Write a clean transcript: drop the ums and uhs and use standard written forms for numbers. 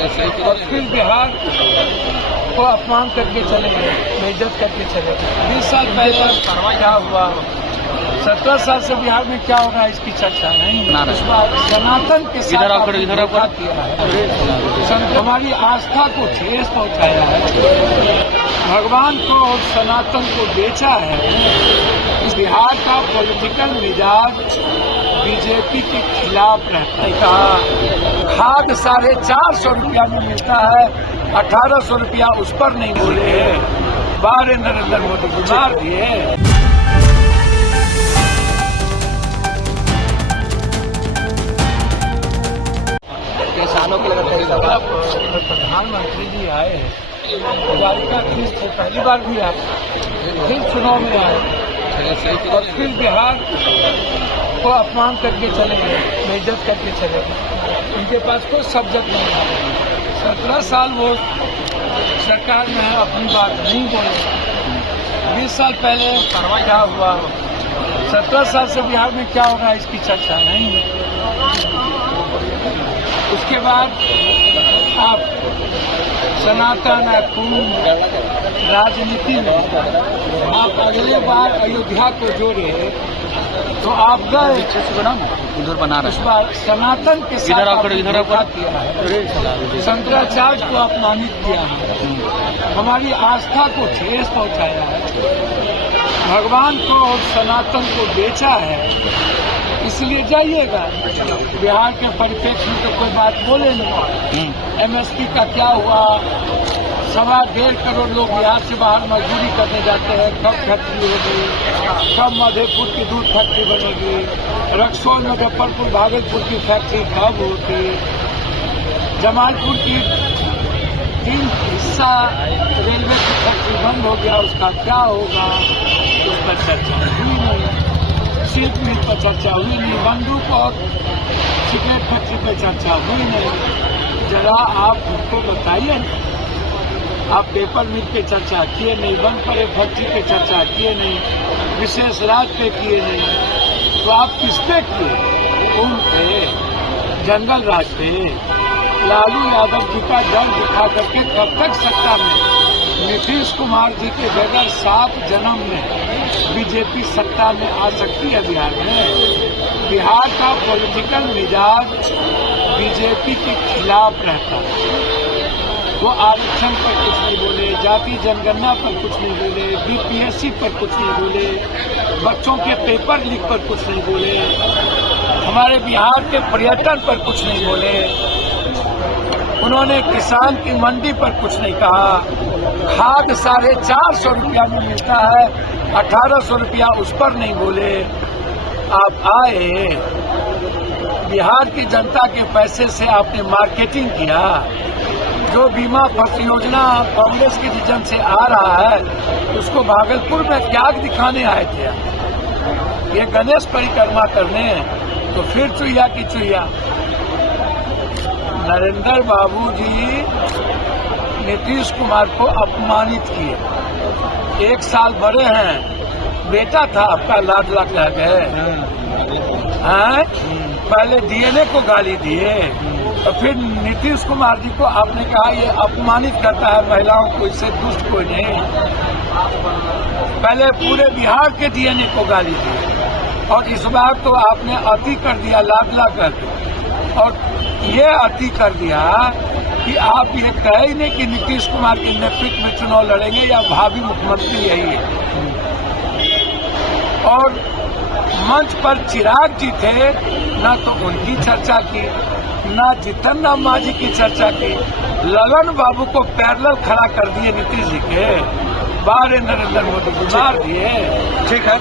और फिर बिहार को अपमान करके चले गए, बेइज्जत करके चले गए। 20 साल पहले क्या हुआ, 17 साल से बिहार में क्या होगा इसकी चर्चा नहीं। इस बार सनातन के साथ किया है, हमारी आस्था को ठेस पहुंचाया है, भगवान को और सनातन को बेचा है। इस बिहार का पॉलिटिकल मिजाज बीजेपी के खिलाफ रहता है। कहा खाद 450 रुपया में मिलता है, 1800 रुपया उस पर नहीं बोले। बारे नरेंद्र मोदी गुजार दिए। किसानों के लगातार प्रधानमंत्री जी आए हैं, द्वारिका खींच थे, पहली बार भी आए, फिर चुनाव में आए और फिर बिहार को अपमान करके चले गए, बेइज्जत करके चले गए। उनके पास कोई सब्जेक्ट नहीं था। 17 साल वो सरकार में है, अपनी बात नहीं बोले। 20 साल पहले क्या हुआ, 17 साल से बिहार में क्या होगा इसकी चर्चा नहीं है। उसके बाद आप सनातन राजनीति में आप अगले बार अयोध्या को जोड़े तो आप गए उधर बना इस बार सनातन के साथ किया है, शंकराचार्य को अपमानित किया है, हमारी आस्था को ठेस पहुंचाया है, भगवान को और सनातन को बेचा है। इसलिए जाइएगा, बिहार के परिप्रेक्ष्य में तो कोई बात बोले नहीं। एमएसपी का क्या हुआ, 1.25 करोड़ लोग बिहार से बाहर मजदूरी करने जाते हैं, कब फैक्ट्री होगी, कब मधेपुर की दूध फैक्ट्री बनेगी, रक्सौल मुजफ्फरपुर भागलपुर की फैक्ट्री कब होगी, जमालपुर की 3 हिस्सा रेलवे की फैक्ट्री बंद हो गया, उसका क्या होगा, उस पर चर्चा हुई नहीं। शिल्प मिल पर चर्चा हुई नहीं, बंदूक और सिगरेट फैक्ट्री पर चर्चा हुई नहीं। जरा आप उनको बताइए, आप पेपर मिल पे चर्चा किए नहीं, बंद पड़े फैक्ट्री पे चर्चा किए नहीं, विशेष राज पे किए नहीं, तो आप किस पे किए? उन पे, जंगल राज पे। लालू यादव जी का डर दिखा करके कब तक सत्ता में? नीतीश कुमार जी के बगैर 7 जन्म में बीजेपी सत्ता में आ सकती है बिहार में। बिहार का पॉलिटिकल मिजाज बीजेपी के खिलाफ रहता है। वो आरक्षण पर कुछ नहीं बोले, जाति जनगणना पर कुछ नहीं बोले, बीपीएससी पर कुछ नहीं बोले, बच्चों के पेपर लीक पर कुछ नहीं बोले, हमारे बिहार के पर्यटन पर कुछ नहीं बोले, उन्होंने किसान की मंडी पर कुछ नहीं कहा, खाद 450 रुपया में मिलता है, 1800 रुपया उस पर नहीं बोले। आप आए, बिहार की जनता के पैसे से आपने मार्केटिंग किया। जो बीमा फर्स्ट योजना कांग्रेस के विजन से आ रहा है, उसको भागलपुर में त्याग दिखाने आए थे। ये गणेश परिक्रमा करने, तो फिर चुहिया की चुहिया। नरेंद्र बाबू जी नीतीश कुमार को अपमानित किए। 1 साल बड़े हैं, बेटा था आपका, लाडला कह गए हैं। पहले डीएनए को गाली दिए, और फिर नीतीश कुमार जी को आपने कहा ये अपमानित करता है महिलाओं को, इससे दुष्ट कोई नहीं। पहले पूरे बिहार के डीएनए को गाली दी, और इस बार तो आपने अति कर दिया, लाडला करके, और ये अति कर दिया कि आप ये कहे ही नहीं कि नीतीश कुमार के नेतृत्व में चुनाव लड़ेंगे या भावी मुख्यमंत्री यही है। और मंच पर चिराग जी थे, ना तो उनकी चर्चा की, ना जीतन राम मांझी की चर्चा की, ललन बाबू को पैरेलल खड़ा कर दिए नीतीश जी के। बारे नरेंद्र मोदी गुजार दिए। ठीक है।